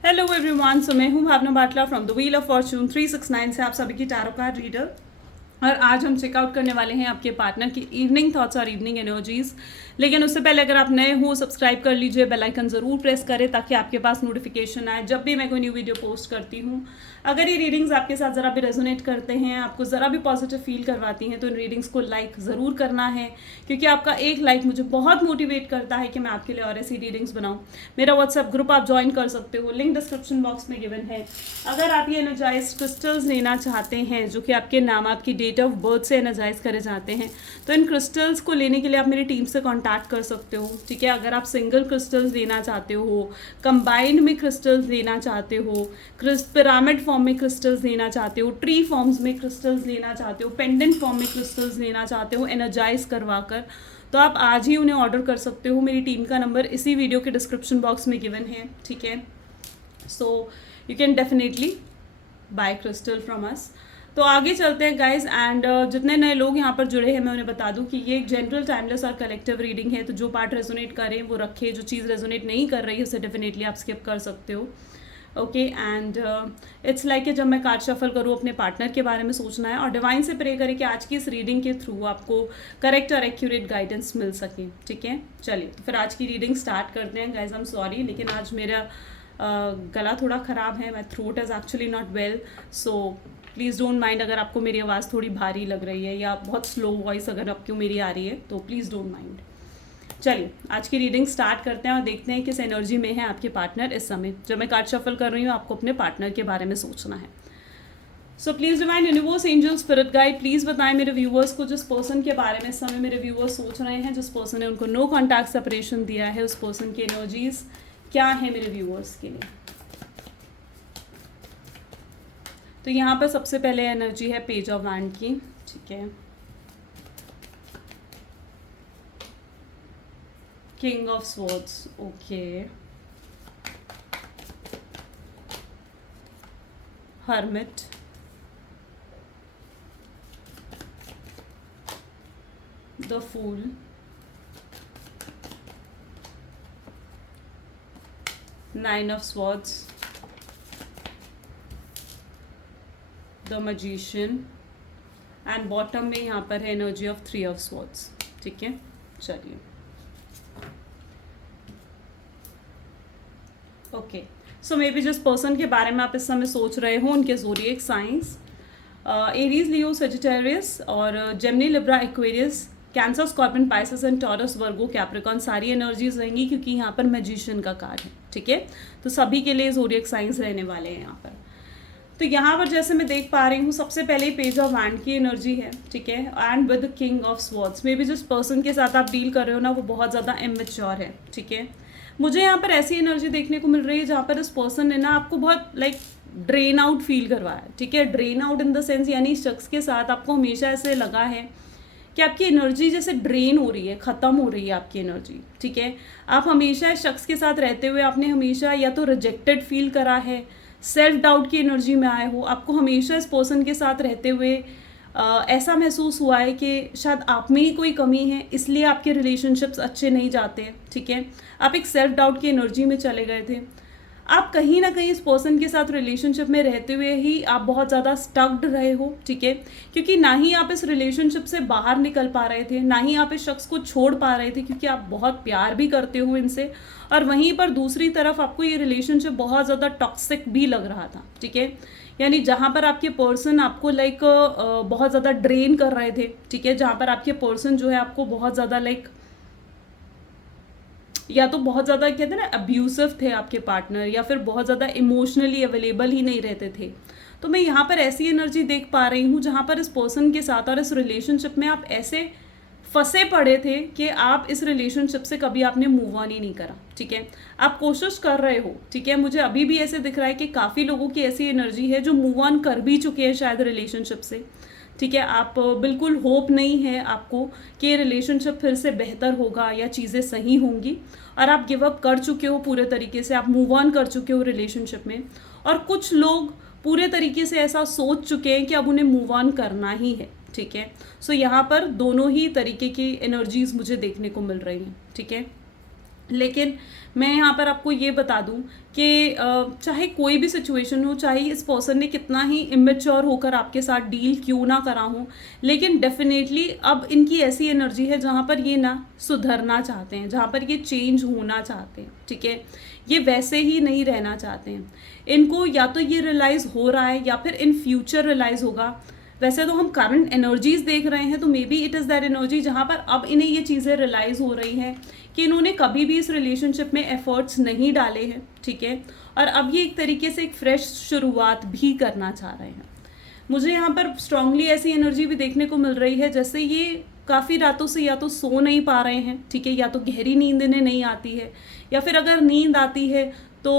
Hello everyone, so मैं हूँ Bhavna Batla from the wheel of fortune 369 से आप सभी की टैरो कार्ड रीडर। और आज हम चेकआउट करने वाले हैं आपके पार्टनर की इवनिंग थॉट्स और इवनिंग एनर्जीज। लेकिन उससे पहले अगर आप नए हो, सब्सक्राइब कर लीजिए, बेल आइकन ज़रूर प्रेस करें ताकि आपके पास नोटिफिकेशन आए जब भी मैं कोई न्यू वीडियो पोस्ट करती हूँ। अगर ये रीडिंग्स आपके साथ ज़रा भी रेजोनेट करते हैं, आपको ज़रा भी पॉजिटिव फील करवाती हैं, तो इन रीडिंग्स को लाइक ज़रूर करना है, क्योंकि आपका एक लाइक मुझे बहुत मोटिवेट करता है कि मैं आपके लिए और ऐसी रीडिंग्स बनाऊँ। मेरा व्हाट्सएप ग्रुप आप ज्वाइन कर सकते हो, लिंक डिस्क्रिप्शन बॉक्स में गिवन है। अगर आप ये एनर्जाइज क्रिस्टल्स लेना चाहते हैं जो कि आपके नाम, आपकी डेट ऑफ बर्थ से एनर्जाइज करे जाते हैं, तो इन क्रिस्टल्स को लेने के लिए आप मेरी टीम से कांटेक्ट कर सकते हो। ठीक है, अगर आप सिंगल क्रिस्टल्स लेना चाहते हो, कंबाइंड में क्रिस्टल्स लेना चाहते हो, पिरामिड फॉर्म में क्रिस्टल्स लेना चाहते हो, ट्री फॉर्म्स में क्रिस्टल्स लेना चाहते हो, पेंडेंट फॉर्म में क्रिस्टल्स लेना चाहते हो एनर्जाइज करवा कर, तो आप आज ही उन्हें ऑर्डर कर सकते हो। मेरी टीम का नंबर इसी वीडियो के डिस्क्रिप्शन बॉक्स में गिवन है। ठीक है, so you can definitely buy crystal from us. तो आगे चलते हैं गाइज, एंड जितने नए लोग यहाँ पर जुड़े हैं मैं उन्हें बता दूं कि ये एक जनरल, टाइमलेस और कलेक्टिव रीडिंग है। तो जो पार्ट रेजोनेट करें वो रखें, जो चीज़ रेजोनेट नहीं कर रही है उसे डेफिनेटली आप स्किप कर सकते हो। ओके, एंड इट्स लाइक जब मैं कार्ड शफल करूँ अपने पार्टनर के बारे में सोचना है और डिवाइन से प्रे करें कि आज की इस रीडिंग के थ्रू आपको करेक्ट और एक्यूरेट गाइडेंस मिल सके। ठीक है, चलिए तो फिर आज की रीडिंग स्टार्ट करते हैं। गाइज आई एम सॉरी, लेकिन आज मेरा गला थोड़ा ख़राब है, my throat is actually not well, so please don't mind अगर आपको मेरी आवाज़ थोड़ी भारी लग रही है या बहुत स्लो वॉइस अगर आपको मेरी आ रही है तो प्लीज़ डोंट माइंड। चलिए आज की रीडिंग स्टार्ट करते हैं और देखते हैं किस एनर्जी में है आपके पार्टनर इस समय। जब मैं कार्ड शफल कर रही हूँ आपको अपने पार्टनर के बारे में सोचना है। So please divine universe, angel, spirit guide, please बताएं मेरे व्यूवर्स को जिस पर्सन के बारे में इस समय मेरे व्यूवर्स सोच रहे हैं, जिस पर्सन ने उनको नो कॉन्टैक्ट सेपरेशन दिया है, उस पर्सन की एनर्जीज क्या है मेरे व्यूवर्स के लिए। तो यहाँ पर सबसे पहले एनर्जी है पेज ऑफ वैंड की। ठीक है, king of swords, okay, hermit, the fool, nine of swords, the magician, and bottom में यहाँ पर है energy of three of swords. ठीक है, चलिए ओके। सो मे बी जिस पर्सन के बारे में आप इस समय सोच रहे हो उनके ज़ोडिएक साइंस एरीज, लियो, सेजिटेरियस और Gemini, Libra, Aquarius, cancer, scorpion, Pisces and taurus, Virgo, Capricorn सारी एनर्जीज रहेंगी क्योंकि यहाँ पर मैजिशियन का कार्ड है। ठीक है, तो सभी के लिए ज़ोडिएक साइंस रहने वाले हैं यहाँ पर। तो यहाँ पर जैसे मैं देख पा रही हूँ सबसे पहले पेज ऑफ वैंड की एनर्जी है। ठीक है, and with king of swords. May be जिस पर्सन के साथ आप डील कर रहे हो ना वो बहुत ज़्यादा इमेच्योर है। ठीक है, मुझे यहाँ पर ऐसी एनर्जी देखने को मिल रही है जहाँ पर इस पर्सन ने ना आपको बहुत लाइक ड्रेन आउट फील करवाया। ठीक है, drain out in the sense यानी इस शख्स के साथ आपको हमेशा ऐसे लगा है कि आपकी एनर्जी जैसे ड्रेन हो रही है, ख़त्म हो रही है आपकी एनर्जी। ठीक है, आप हमेशा इस शख्स के साथ रहते हुए आपने हमेशा या तो रिजेक्टेड फील करा है, सेल्फ डाउट की एनर्जी में आए हो, आपको हमेशा इस पर्सन के साथ रहते हुए ऐसा महसूस हुआ है कि शायद आप में ही कोई कमी है, इसलिए आपके रिलेशनशिप्स अच्छे नहीं जाते। ठीक है, आप एक सेल्फ डाउट की एनर्जी में चले गए थे। आप कहीं ना कहीं इस पर्सन के साथ रिलेशनशिप में रहते हुए ही आप बहुत ज़्यादा स्टक्ड रहे हो। ठीक है, क्योंकि ना ही आप इस रिलेशनशिप से बाहर निकल पा रहे थे, ना ही आप इस शख्स को छोड़ पा रहे थे, क्योंकि आप बहुत प्यार भी करते हो इनसे, और वहीं पर दूसरी तरफ आपको ये रिलेशनशिप बहुत ज़्यादा टॉक्सिक भी लग रहा था। ठीक है, यानी जहाँ पर आपके पर्सन आपको लाइक बहुत ज़्यादा ड्रेन कर रहे थे। ठीक है, जहाँ पर आपके पर्सन जो है आपको बहुत ज़्यादा लाइक या तो बहुत ज़्यादा कहते हैं ना अब्यूसिव थे आपके पार्टनर, या फिर बहुत ज़्यादा इमोशनली अवेलेबल ही नहीं रहते थे। तो मैं यहाँ पर ऐसी एनर्जी देख पा रही हूँ जहाँ पर इस पर्सन के साथ और इस रिलेशनशिप में आप ऐसे फंसे पड़े थे कि आप इस रिलेशनशिप से कभी आपने मूव ऑन ही नहीं करा। ठीक है, आप कोशिश कर रहे हो। ठीक है, मुझे अभी भी ऐसे दिख रहा है कि काफ़ी लोगों की ऐसी एनर्जी है जो मूव ऑन कर भी चुके हैं शायद रिलेशनशिप से। ठीक है, आप बिल्कुल होप नहीं है आपको कि रिलेशनशिप फिर से बेहतर होगा या चीज़ें सही होंगी, और आप गिव अप कर चुके हो पूरे तरीके से, आप मूव ऑन कर चुके हो रिलेशनशिप में। और कुछ लोग पूरे तरीके से ऐसा सोच चुके हैं कि अब उन्हें मूव ऑन करना ही है। ठीक है, सो यहाँ पर दोनों ही तरीके की एनर्जीज मुझे देखने को मिल रही हैं। ठीक है, लेकिन मैं यहाँ पर आपको ये बता दूँ कि चाहे कोई भी सिचुएशन हो, चाहे इस पर्सन ने कितना ही इमेच्योर होकर आपके साथ डील क्यों ना करा हो, लेकिन डेफिनेटली अब इनकी ऐसी एनर्जी है जहाँ पर ये ना सुधरना चाहते हैं, जहाँ पर ये चेंज होना चाहते हैं, ठीक है। ये वैसे ही नहीं रहना चाहते हैं। इनको या तो ये रियलाइज़ हो रहा है या फिर इन फ्यूचर रियलाइज़ होगा। वैसे तो हम करंट एनर्जीज देख रहे हैं, तो may be it is that energy जहाँ पर अब इन्हें ये चीज़ें रियलाइज़ हो रही हैं कि इन्होंने कभी भी इस रिलेशनशिप में एफर्ट्स नहीं डाले हैं, ठीक है। और अब ये एक तरीके से एक फ्रेश शुरुआत भी करना चाह रहे हैं। मुझे यहाँ पर स्ट्रांगली ऐसी एनर्जी भी देखने को मिल रही है जैसे ये काफ़ी रातों से या तो सो नहीं पा रहे हैं, ठीक है, या तो गहरी नींद इन्हें नहीं आती है, या फिर अगर नींद आती है तो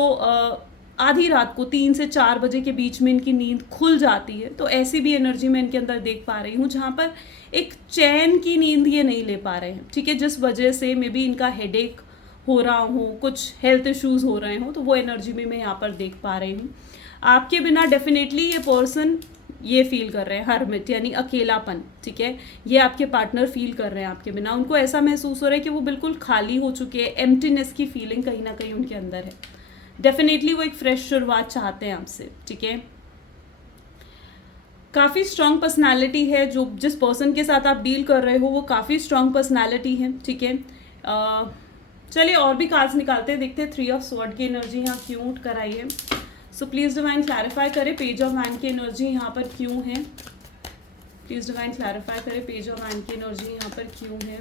आधी रात को 3 से 4 बजे के बीच में इनकी नींद खुल जाती है। तो ऐसी भी एनर्जी मैं इनके अंदर देख पा रही हूँ जहाँ पर एक चैन की नींद ये नहीं ले पा रहे हैं, ठीक है, जिस वजह से मे बी इनका हेडेक हो रहा हो, कुछ हेल्थ इश्यूज़ हो रहे हो, तो वो एनर्जी भी मैं यहाँ पर देख पा रही हूँ। आपके बिना डेफिनेटली ये पर्सन ये फील कर रहे हैं हरमिट, यानी अकेलापन, ठीक है। ये आपके पार्टनर फील कर रहे हैं आपके बिना। उनको ऐसा महसूस हो रहा है कि वो बिल्कुल खाली हो चुके हैं, एम्प्टीनेस की फीलिंग कहीं ना कहीं उनके अंदर है। डेफिनेटली वो एक फ्रेश शुरुआत चाहते हैं आपसे, ठीक है। काफ़ी स्ट्रॉन्ग पर्सनालिटी है जो जिस पर्सन के साथ आप डील कर रहे हो, वो काफ़ी स्ट्रॉन्ग पर्सनालिटी है, ठीक है। चलिए और भी कार्ड्स निकालते हैं, देखते हैं 3 ऑफ स्वॉर्ड की एनर्जी यहाँ क्यों उठ कर आई है। सो प्लीज़ डिवाइन क्लैरिफाई करें पेज ऑफ मैन की एनर्जी यहाँ पर क्यों है। प्लीज़ डिवाइन क्लैरिफाई करें पेज ऑफ मैन की एनर्जी यहाँ पर क्यों है।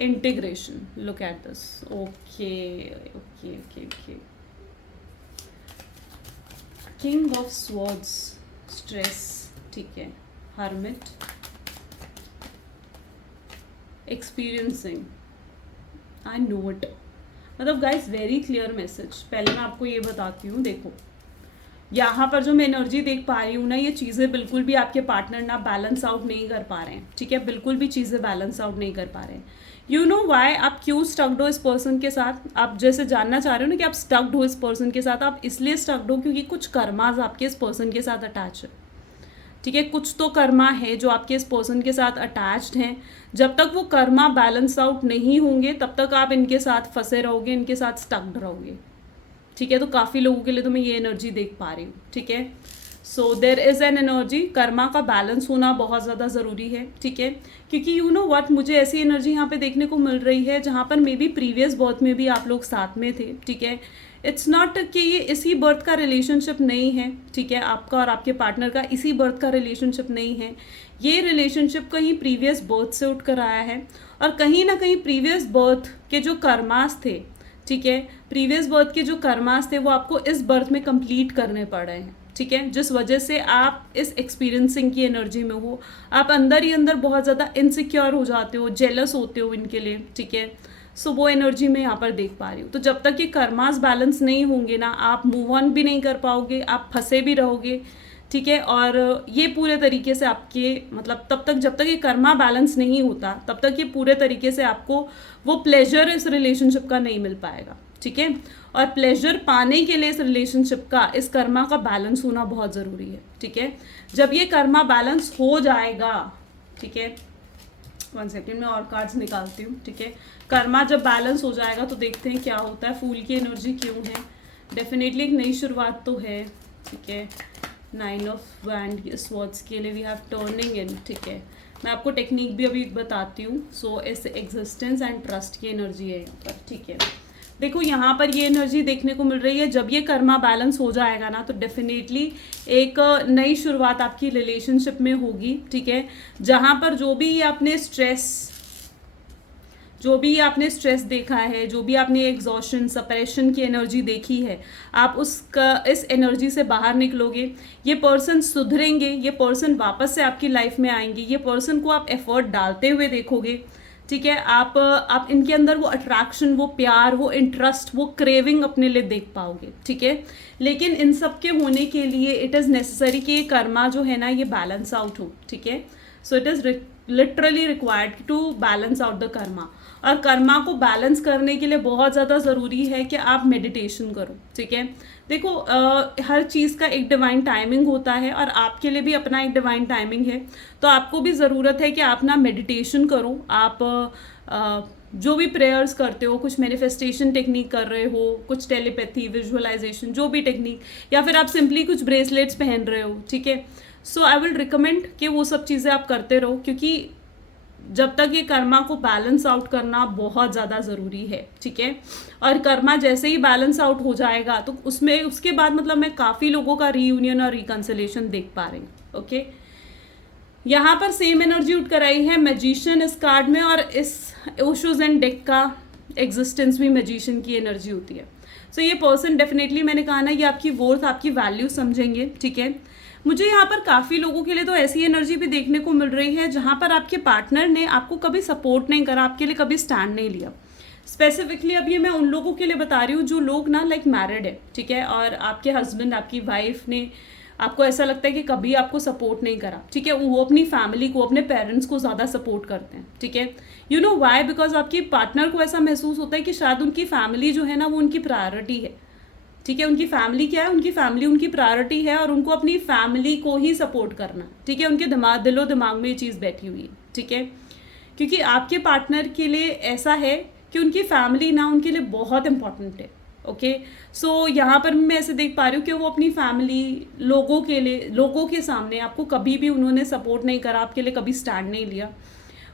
Integration, look at this, okay okay okay okay. King of swords, stress, ठीक है, hermit, experiencing, I know it. मतलब गाइस वेरी क्लियर मैसेज। पहले मैं आपको ये बताती हूँ, देखो यहाँ पर जो मैं एनर्जी देख पा रही हूँ ना, ये चीज़ें बिल्कुल भी आपके पार्टनर ना बैलेंस आउट नहीं कर पा रहे हैं, ठीक है, बिल्कुल भी चीज़ें बैलेंस आउट नहीं कर पा रहे हैं। यू नो वाई, आप क्यों स्टक्ड हो इस पर्सन के साथ, आप जैसे जानना चाह रहे हो ना कि आप स्टक्ड हो इस पर्सन के साथ, आप इसलिए स्टक्ड हो क्योंकि कुछ कर्माज आपके इस पर्सन के साथ अटैच है, ठीक है। कुछ तो कर्मा है जो आपके इस पर्सन के साथ अटैच्ड हैं। जब तक वो कर्मा बैलेंस आउट नहीं होंगे तब तक आप इनके साथ फंसे रहोगे, इनके साथ स्टक्ड रहोगे, ठीक है। तो काफ़ी लोगों के लिए तो मैं ये एनर्जी देख पा रही हूँ, ठीक है। So there is an energy, karma का बैलेंस होना बहुत ज़्यादा ज़रूरी है, ठीक है। क्योंकि यू नो व्हाट, मुझे ऐसी एनर्जी यहाँ पे देखने को मिल रही है जहाँ पर मे बी प्रीवियस बर्थ में भी आप लोग साथ में थे, ठीक है। इट्स नॉट कि ये इसी बर्थ का रिलेशनशिप नहीं है, ठीक है, आपका और आपके पार्टनर का इसी बर्थ का रिलेशनशिप नहीं है। ये रिलेशनशिप कहीं प्रीवियस बर्थ से उठ कर आया है, और कहीं ना कहीं प्रीवियस बर्थ के जो कर्मास थे, ठीक है, प्रीवियस बर्थ के जो कर्मास थे वो आपको इस बर्थ में कंप्लीट करने पड़ रहे हैं, ठीक है। जिस वजह से आप इस एक्सपीरियंसिंग की एनर्जी में हो, आप अंदर ही अंदर बहुत ज़्यादा इनसिक्योर हो जाते हो, जेलस होते हो इनके लिए, ठीक है। सो वो एनर्जी मैं यहाँ पर देख पा रही हूँ। तो जब तक ये कर्मास बैलेंस नहीं होंगे ना, आप मूव ऑन भी नहीं कर पाओगे, आप फंसे भी रहोगे, ठीक है। और ये पूरे तरीके से आपके मतलब तब तक जब तक ये कर्मा बैलेंस नहीं होता तब तक ये पूरे तरीके से आपको वो प्लेजर इस रिलेशनशिप का नहीं मिल पाएगा, ठीक है। और प्लेजर पाने के लिए इस रिलेशनशिप का, इस कर्मा का बैलेंस होना बहुत ज़रूरी है, ठीक है। जब ये कर्मा बैलेंस हो जाएगा, ठीक है, 1 सेकेंड में और कार्ड्स निकालती हूँ, ठीक है। कर्मा जब बैलेंस हो जाएगा तो देखते हैं क्या होता है। फूल की एनर्जी क्यों है। डेफिनेटली एक नई शुरुआत तो है, ठीक है। 9 ऑफ वैंड स्वॉर्ड्स के लिए वी हैव टर्निंग इन, ठीक है। मैं आपको टेक्निक भी अभी बताती हूँ। सो इस एग्जिस्टेंस एंड ट्रस्ट की एनर्जी है यहाँ पर, ठीक है। देखो यहाँ पर ये एनर्जी देखने को मिल रही है, जब ये कर्मा बैलेंस हो जाएगा ना तो डेफिनेटली एक नई शुरुआत आपकी रिलेशनशिप में होगी, ठीक है। जहाँ पर जो भी आपने स्ट्रेस देखा है, जो भी आपने एग्जॉशन, सप्रेशन की एनर्जी देखी है, आप इस एनर्जी से बाहर निकलोगे। ये पर्सन सुधरेंगे, ये पर्सन वापस से आपकी लाइफ में आएंगे, ये पर्सन को आप एफर्ट डालते हुए देखोगे, ठीक है। आप इनके अंदर वो अट्रैक्शन, वो प्यार, वो इंटरेस्ट, वो क्रेविंग अपने लिए देख पाओगे, ठीक है। लेकिन इन सब के होने के लिए इट इज़ नेसेसरी कि ये कर्मा जो है ना ये बैलेंस आउट हो, ठीक है। So it is literally required to balance out the karma. और कर्मा को बैलेंस करने के लिए बहुत ज़्यादा ज़रूरी है कि आप मेडिटेशन करो, ठीक है। देखो हर चीज़ का एक डिवाइन टाइमिंग होता है और आपके लिए भी अपना एक डिवाइन टाइमिंग है। तो आपको भी ज़रूरत है कि आप ना मेडिटेशन करो, आप जो भी प्रेयर्स करते हो, कुछ मैनिफेस्टेशन टेक्निक कर रहे हो, कुछ टेलीपैथी, विजुअलाइजेशन, जो भी टेक्निक, या फिर आप सिंपली कुछ ब्रेसलेट्स पहन रहे हो, ठीक है, सो आई विल रिकमेंड कि वो सब चीज़ें आप करते रहो, क्योंकि जब तक ये कर्मा को बैलेंस आउट करना बहुत ज़्यादा ज़रूरी है, ठीक है। और कर्मा जैसे ही बैलेंस आउट हो जाएगा तो उसमें उसके बाद मतलब मैं काफ़ी लोगों का रीयूनियन और रिकन्सिलेशन देख पा रही हूँ। ओके, यहाँ पर सेम एनर्जी उठ कर आई है मैजिशियन इस कार्ड में, और इस ओशोज एंड डेक का एग्जिस्टेंस भी मैजिशियन की एनर्जी होती है। सो ये पर्सन डेफिनेटली, मैंने कहा ना, ये आपकी वर्थ, आपकी वैल्यू समझेंगे, ठीक है। मुझे यहाँ पर काफ़ी लोगों के लिए तो ऐसी एनर्जी भी देखने को मिल रही है जहाँ पर आपके पार्टनर ने आपको कभी सपोर्ट नहीं करा, आपके लिए कभी स्टैंड नहीं लिया। स्पेसिफिकली अब ये मैं उन लोगों के लिए बता रही हूँ जो लोग ना लाइक मैरिड है, ठीक है, और आपके हस्बैंड, आपकी वाइफ ने, आपको ऐसा लगता है कि कभी आपको सपोर्ट नहीं करा, ठीक है। वो अपनी फैमिली को, अपने पेरेंट्स को ज़्यादा सपोर्ट करते हैं, ठीक है। You know why? बिकॉज आपकी पार्टनर को ऐसा महसूस होता है कि शायद उनकी फैमिली जो है ना वो उनकी प्रायोरिटी है, ठीक है। उनकी फैमिली क्या है? उनकी फैमिली उनकी प्रायोरिटी है, और उनको अपनी फैमिली को ही सपोर्ट करना, ठीक है। उनके दिलो दिमाग में ये चीज़ बैठी हुई है, ठीक है। क्योंकि आपके पार्टनर के लिए ऐसा है कि उनकी फैमिली ना उनके लिए बहुत इंपॉर्टेंट है। ओके, सो यहाँ पर मैं ऐसे देख पा रही हूँ कि वो अपनी फैमिली, लोगों के लिए, लोगों के सामने आपको कभी भी उन्होंने सपोर्ट नहीं करा, आपके लिए कभी स्टैंड नहीं लिया,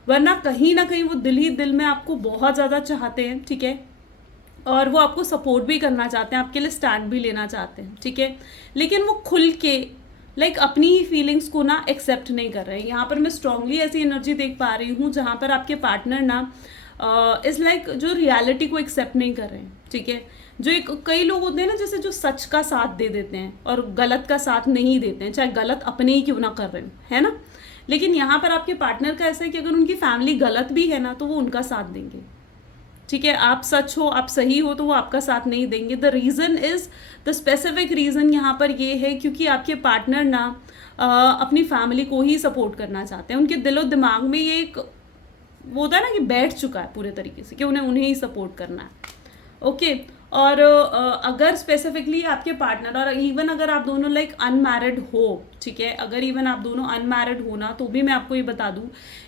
वरना कहीं ना कहीं वो दिल ही दिल में आपको बहुत ज़्यादा चाहते हैं, ठीक है। और वो आपको सपोर्ट भी करना चाहते हैं, आपके लिए स्टैंड भी लेना चाहते हैं, ठीक है। लेकिन वो खुल के लाइक अपनी ही फीलिंग्स को ना एक्सेप्ट नहीं कर रहे हैं। यहाँ पर मैं स्ट्रांगली ऐसी एनर्जी देख पा रही हूँ जहाँ पर आपके पार्टनर ना इस लाइक जो रियलिटी को एक्सेप्ट नहीं कर रहे हैं, ठीक है। जो एक कई लोग होते हैं ना, जैसे जो सच का साथ दे देते हैं और गलत का साथ नहीं देते हैं, चाहे गलत अपने ही क्यों ना कर रहे हो, है ना। लेकिन यहाँ पर आपके पार्टनर का ऐसा है कि अगर उनकी फैमिली गलत भी है ना तो वो उनका साथ देंगे, ठीक है। आप सच हो, आप सही हो, तो वो आपका साथ नहीं देंगे। The reason is, the specific reason यहाँ पर ये है क्योंकि आपके पार्टनर ना अपनी फैमिली को ही सपोर्ट करना चाहते हैं। उनके दिलो दिमाग में ये एक वो होता है ना कि बैठ चुका है पूरे तरीके से कि उन्हें ही सपोर्ट करना है। ओके, और अगर स्पेसिफिकली आपके पार्टनर, और इवन अगर आप दोनों लाइक अनमैरिड हो, ठीक है, अगर इवन आप दोनों अनमैरिड हो ना, तो भी मैं आपको ये बता दूं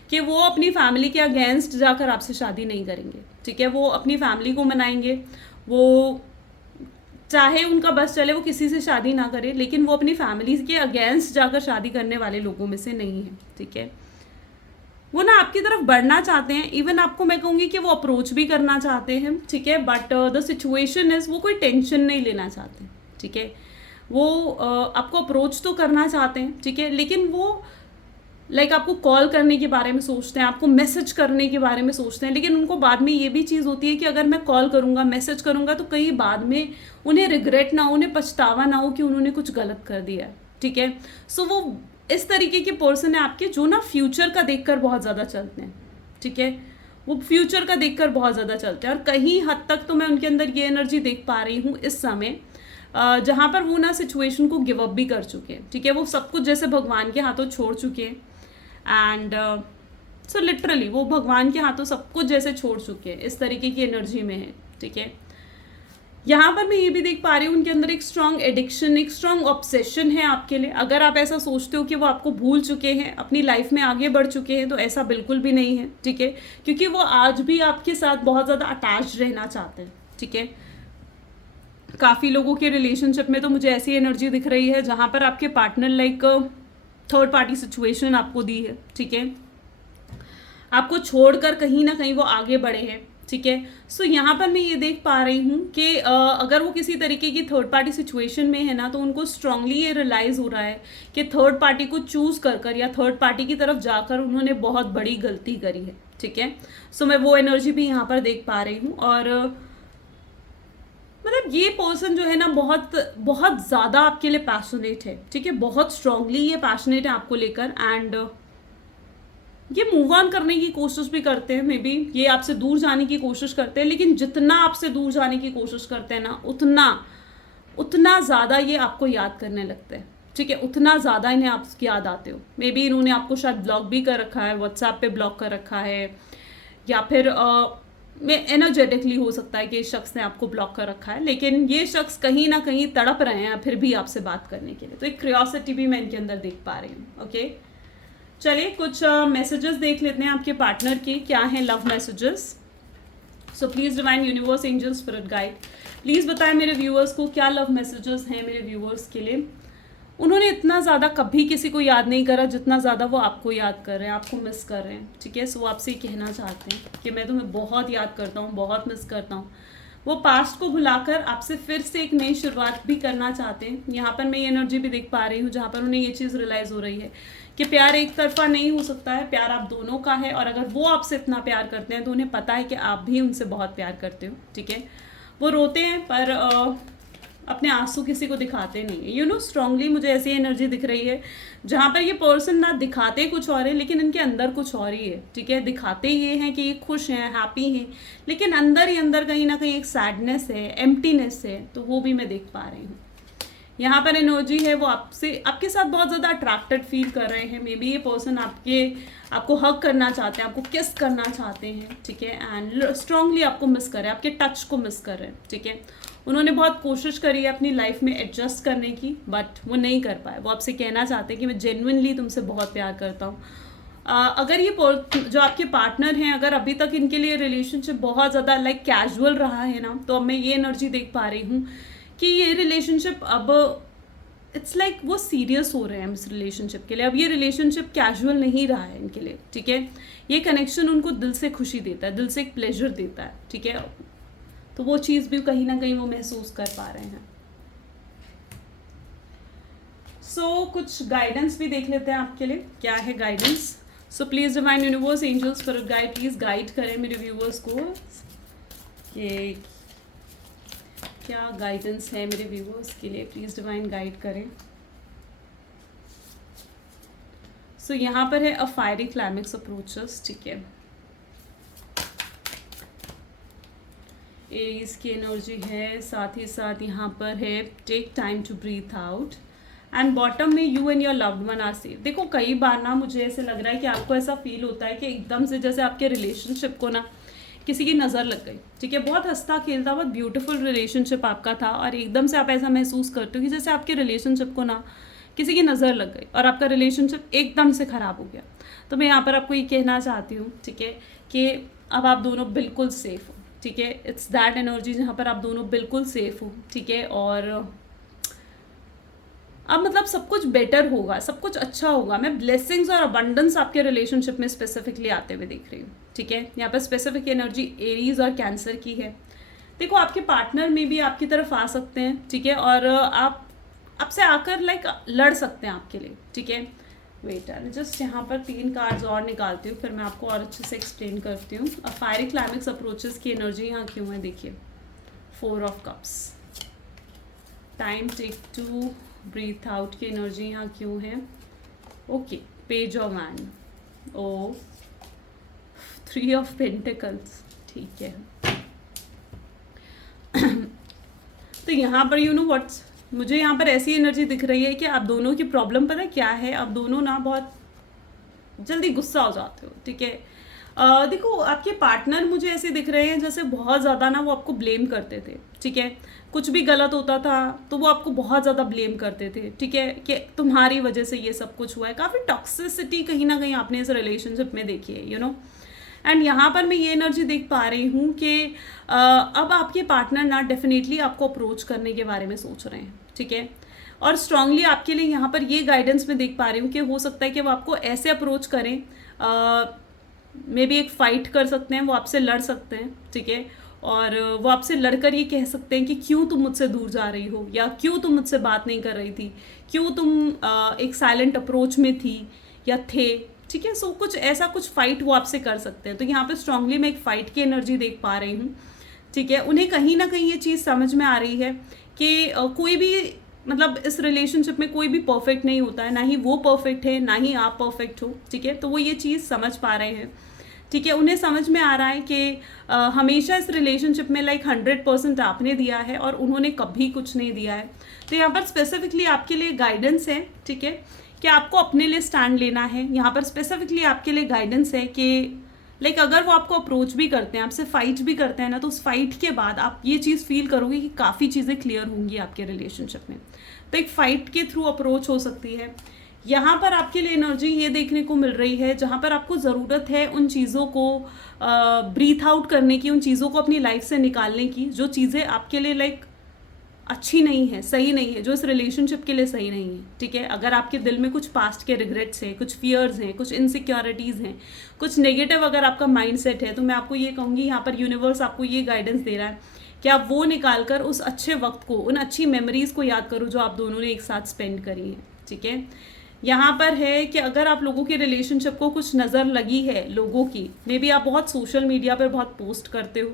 कि वो अपनी फैमिली के अगेंस्ट जाकर आपसे शादी नहीं करेंगे, ठीक है। वो अपनी फैमिली को मनाएंगे, वो चाहे उनका बस चले वो किसी से शादी ना करे, लेकिन वो अपनी फैमिली के अगेंस्ट जाकर शादी करने वाले लोगों में से नहीं है, ठीक है। वो ना आपकी तरफ बढ़ना चाहते हैं, इवन आपको मैं कहूँगी कि वो अप्रोच भी करना चाहते हैं, ठीक है। बट द सिचुएशन इज़, वो कोई टेंशन नहीं लेना चाहते, ठीक है। वो आपको अप्रोच तो करना चाहते हैं, ठीक है, लेकिन वो लाइक आपको कॉल करने के बारे में सोचते हैं, आपको मैसेज करने के बारे में सोचते हैं, लेकिन उनको बाद में ये भी चीज़ होती है कि अगर मैं कॉल करूँगा, मैसेज करूँगा, तो कहीं बाद में उन्हें रिग्रेट ना हो, उन्हें पछतावा ना हो कि उन्होंने कुछ गलत कर दिया, ठीक है। सो वो इस तरीके के पर्सन है आपके जो ना फ्यूचर का देखकर बहुत ज़्यादा चलते हैं, ठीक है। वो फ्यूचर का देखकर बहुत ज़्यादा चलते हैं, और कहीं हद तक तो मैं उनके अंदर ये एनर्जी देख पा रही हूँ इस समय, जहाँ पर वो ना सिचुएशन को गिव अप भी कर चुके हैं, ठीक है। वो सब कुछ जैसे भगवान के हाथों छोड़ चुके हैं, एंड सो लिटरली वो भगवान के हाथों सब कुछ जैसे छोड़ चुके हैं, इस तरीके की एनर्जी में है, ठीक है। यहाँ पर मैं ये भी देख पा रही हूँ उनके अंदर एक स्ट्रॉन्ग एडिक्शन, एक स्ट्रॉन्ग ऑब्सेशन है आपके लिए। अगर आप ऐसा सोचते हो कि वो आपको भूल चुके हैं, अपनी लाइफ में आगे बढ़ चुके हैं, तो ऐसा बिल्कुल भी नहीं है, ठीक है। क्योंकि वो आज भी आपके साथ बहुत ज़्यादा अटैच रहना चाहते हैं, ठीक है। काफ़ी लोगों के रिलेशनशिप में तो मुझे ऐसी एनर्जी दिख रही है जहाँ पर आपके partner like third party situation आपको दी है, ठीक है। आपको छोड़कर कहीं ना कहीं वो आगे बढ़े हैं, ठीक है। सो यहाँ पर मैं ये देख पा रही हूँ कि अगर वो किसी तरीके की थर्ड पार्टी सिचुएशन में है ना, तो उनको स्ट्रांगली ये रियलाइज़ हो रहा है कि थर्ड पार्टी को चूज़ कर या थर्ड पार्टी की तरफ जाकर उन्होंने बहुत बड़ी गलती करी है, ठीक है। सो मैं वो एनर्जी भी यहाँ पर देख पा रही हूँ, और मतलब ये पर्सन जो है ना बहुत बहुत ज़्यादा आपके लिए पैशनेट है, ठीक है। बहुत स्ट्रांगली ये पैशनेट है आपको लेकर, एंड ये मूव ऑन करने की कोशिश भी करते हैं। मे बी ये आपसे दूर जाने की कोशिश करते हैं, लेकिन जितना आपसे दूर जाने की कोशिश करते हैं ना, उतना ज़्यादा ये आपको याद करने लगते हैं, ठीक है। उतना ज़्यादा इन्हें आप याद आते हो। मे बी इन्होंने आपको शायद ब्लॉक भी कर रखा है, व्हाट्सएप पे ब्लॉक कर रखा है, या फिर में एनर्जेटिकली हो सकता है कि इस शख्स ने आपको ब्लॉक कर रखा है, लेकिन ये शख्स कहीं ना कहीं तड़प रहे हैं फिर भी आपसे बात करने के लिए। तो एक क्यूरियोसिटी भी मैं इनके अंदर देख पा रही हूँ। ओके, चलिए कुछ मैसेजेस देख लेते हैं आपके पार्टनर की, क्या हैं love messages. So please divine universe angel spirit guide, please बताएं मेरे व्यूअर्स को क्या लव मैसेजेस हैं मेरे व्यूअर्स के लिए। उन्होंने इतना ज़्यादा कभी किसी को याद नहीं करा जितना ज़्यादा वो आपको याद कर रहे हैं, आपको मिस कर रहे हैं, ठीक है। सो वो आपसे कहना चाहते हैं कि मैं तुम्हें बहुत याद करता हूँ, बहुत मिस करता हूँ। वो पास्ट को भुलाकर आपसे फिर से एक नई शुरुआत भी करना चाहते हैं। यहाँ पर मैं ये एनर्जी भी देख पा रही हूँ जहाँ पर उन्हें ये चीज़ रियलाइज़ हो रही है कि प्यार एक तरफा नहीं हो सकता है, प्यार आप दोनों का है। और अगर वो आपसे इतना प्यार करते हैं तो उन्हें पता है कि आप भी उनसे बहुत प्यार करते हो, ठीक है। वो रोते हैं पर अपने आंसू किसी को दिखाते नहीं है। स्ट्रांगली मुझे ऐसी एनर्जी दिख रही है जहाँ पर ये पर्सन ना दिखाते कुछ और है लेकिन इनके अंदर कुछ और ही है, ठीक है। दिखाते ये हैं कि ये खुश हैं, हैप्पी हैं, लेकिन अंदर ही अंदर कहीं ना कहीं एक सैडनेस है, एम्प्टीनेस है, तो वो भी मैं देख पा रही हूँ। यहाँ पर एनर्जी है वो आपके साथ बहुत ज़्यादा अट्रैक्टेड फील कर रहे हैं। मे बी ये पर्सन आपको हग करना चाहते हैं, आपको किस करना चाहते हैं, ठीक है। एंड स्ट्रांगली आपको मिस कर रहे हैं, आपके टच को मिस कर रहे हैं, ठीक है। उन्होंने बहुत कोशिश करी है अपनी लाइफ में एडजस्ट करने की, बट वो नहीं कर पाए। वो आपसे कहना चाहते हैं कि मैं जेन्युइनली तुमसे बहुत प्यार करता हूँ। अगर ये जो आपके पार्टनर हैं, अगर अभी तक इनके लिए रिलेशनशिप बहुत ज़्यादा कैजुअल रहा है ना, तो अब मैं ये एनर्जी देख पा रही हूँ कि ये रिलेशनशिप अब इट्स वो सीरियस हो रहे हैं इस रिलेशनशिप के लिए। अब ये रिलेशनशिप कैजुअल नहीं रहा है इनके लिए, ठीक है। ये कनेक्शन उनको दिल से खुशी देता है, दिल से एक प्लेजर देता है, ठीक है। तो वो चीज़ भी कहीं ना कहीं वो महसूस कर पा रहे हैं। सो कुछ गाइडेंस भी देख लेते हैं आपके लिए, क्या है guidance. So please divine universe angel spirit guide, please guide करें मेरे व्यूवर्स को कि क्या गाइडेंस है मेरे व्यूवर्स के लिए, प्लीज़ डिवाइन गाइड करें। सो यहाँ पर है अ फायरी क्लाइमेक्स अप्रोचेस, ठीक है। एरीज की एनर्जी है, साथ ही साथ यहाँ पर है take time to breathe out, and bottom में you and your loved one are safe. देखो कई बार ना मुझे ऐसे लग रहा है कि आपको ऐसा फील होता है कि एकदम से जैसे आपके रिलेशनशिप को ना किसी की नज़र लग गई, ठीक है। बहुत हंसता खेलता, बहुत ब्यूटीफुल रिलेशनशिप आपका था और एकदम से आप ऐसा महसूस करते हो कि जैसे आपके रिलेशनशिप को ना किसी की नज़र लग गई और आपका रिलेशनशिप एकदम से ख़राब हो गया। तो मैं यहाँ पर आपको ये कहना चाहती हूँ, ठीक है, कि अब आप दोनों बिल्कुल सेफ़ हो, ठीक है। इट्स दैट एनर्जी जहाँ पर आप दोनों बिल्कुल सेफ़ हो, ठीक है। और अब मतलब सब कुछ बेटर होगा, सब कुछ अच्छा होगा। मैं ब्लेसिंग्स और अबंडेंस आपके रिलेशनशिप में स्पेसिफिकली आते हुए देख रही हूँ, ठीक है। यहाँ पर स्पेसिफिक एनर्जी एरीज और कैंसर की है। देखो आपके पार्टनर में भी आपकी तरफ आ सकते हैं, ठीक है, और आपसे आकर लड़ सकते हैं आपके लिए, ठीक है। वेट जस्ट यहाँ पर 3 कार्ड्स और निकालती हूँ, फिर मैं आपको और अच्छे से एक्सप्लेन करती हूँ। अब फायरी क्लाइमेक्स अप्रोचेस की एनर्जी यहाँ क्यों है, देखिए 4 of cups, time take to breathe out की एनर्जी यहाँ क्यों है, ओके, पेज ऑफ मैन, ओ 3 ऑफ पेंटिकल्स, ठीक है। तो यहाँ पर व्हाट्स मुझे यहाँ पर ऐसी एनर्जी दिख रही है कि आप दोनों की प्रॉब्लम पता है क्या है, आप दोनों ना बहुत जल्दी गुस्सा हो जाते हो, ठीक है। देखो आपके पार्टनर मुझे ऐसे दिख रहे हैं जैसे बहुत ज़्यादा ना वो आपको ब्लेम करते थे, ठीक है। कुछ भी गलत होता था तो वो आपको बहुत ज़्यादा ब्लेम करते थे, ठीक है, कि तुम्हारी वजह से ये सब कुछ हुआ है। काफ़ी टॉक्सिसिटी कहीं ना कहीं आपने इस रिलेशनशिप में देखी है, एंड यहाँ पर मैं ये एनर्जी देख पा रही हूँ कि अब आपके पार्टनर ना डेफिनेटली आपको अप्रोच करने के बारे में सोच रहे हैं, ठीक है। और स्ट्रांगली आपके लिए यहाँ पर ये गाइडेंस मैं देख पा रही हूँ कि हो सकता है कि वो आपको ऐसे अप्रोच करें, मे बी एक फ़ाइट कर सकते हैं, वो आपसे लड़ सकते हैं, ठीक है। और वो आपसे लड़कर ये कह सकते हैं कि क्यों तुम मुझसे दूर जा रही हो, या क्यों तुम मुझसे बात नहीं कर रही थी, क्यों तुम एक साइलेंट अप्रोच में थी या थे, ठीक है। सो कुछ ऐसा कुछ फ़ाइट वो आपसे कर सकते हैं। तो यहाँ पे स्ट्रांगली मैं एक फ़ाइट की एनर्जी देख पा रही हूँ, ठीक है। उन्हें कहीं ना कहीं ये चीज़ समझ में आ रही है कि कोई भी मतलब इस रिलेशनशिप में कोई भी परफेक्ट नहीं होता है, ना ही वो परफेक्ट है ना ही आप परफेक्ट हो, ठीक है। तो वो ये चीज़ समझ पा रहे हैं, ठीक है। उन्हें समझ में आ रहा है कि हमेशा इस रिलेशनशिप में 100% आपने दिया है और उन्होंने कभी कुछ नहीं दिया है। तो यहाँ पर स्पेसिफिकली आपके लिए गाइडेंस है, ठीक है, कि आपको अपने लिए स्टैंड लेना है। यहाँ पर स्पेसिफिकली आपके लिए गाइडेंस है कि अगर वो आपको अप्रोच भी करते हैं, आपसे फाइट भी करते हैं ना, तो उस फाइट के बाद आप ये चीज़ फील करोगे कि काफ़ी चीज़ें क्लियर होंगी आपके रिलेशनशिप में। तो एक फ़ाइट के थ्रू अप्रोच हो सकती है, यहाँ पर आपके लिए एनर्जी ये देखने को मिल रही है जहाँ पर आपको ज़रूरत है उन चीज़ों को ब्रीथ आउट करने की, उन चीज़ों को अपनी लाइफ से निकालने की जो चीज़ें आपके लिए लाइक अच्छी नहीं है, सही नहीं है, जो इस रिलेशनशिप के लिए सही नहीं है, ठीक है। अगर आपके दिल में कुछ पास्ट के रिग्रेट्स हैं, कुछ फियर्स हैं, कुछ इनसिक्योरिटीज़ हैं, कुछ नेगेटिव अगर आपका माइंडसेट है, तो मैं आपको ये कहूँगी यहाँ पर यूनिवर्स आपको ये गाइडेंस दे रहा है कि आप वो निकाल कर उस अच्छे वक्त को, उन अच्छी मेमोरीज़ को याद करो जो आप दोनों ने एक साथ स्पेंड करी हैं, ठीक है। यहाँ पर है कि अगर आप लोगों की रिलेशनशिप को कुछ नज़र लगी है लोगों की, मे बी आप बहुत सोशल मीडिया पर बहुत पोस्ट करते हो,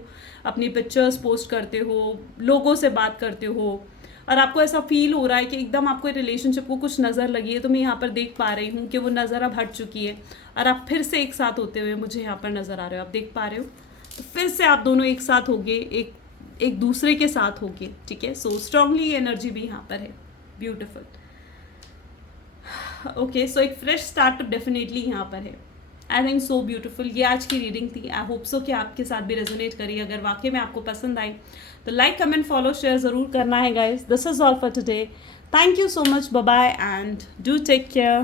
अपनी पिक्चर्स पोस्ट करते हो, लोगों से बात करते हो, और आपको ऐसा फील हो रहा है कि एकदम आपको रिलेशनशिप को कुछ नज़र लगी है, तो मैं यहाँ पर देख पा रही हूँ कि वो नज़र अब हट चुकी है और आप फिर से एक साथ होते हुए मुझे यहाँ पर नज़र आ रहे हो, आप देख पा रहे हो। तो फिर से आप दोनों एक साथ होगे, एक दूसरे के साथ होगे, ठीक है। सो स्ट्रांगली एनर्जी भी यहाँ पर है, ब्यूटिफुल। ओके, सो एक फ्रेश स्टार्ट तो डेफिनेटली यहाँ पर है। I think so beautiful. ये आज की रीडिंग थी। आई होप सो कि आपके साथ भी रेजोनेट करी। अगर वाकई में आपको पसंद आई तो लाइक, कमेंट, फॉलो, शेयर ज़रूर करना है guys. This is all for today. Thank you so much, bye bye and do take care.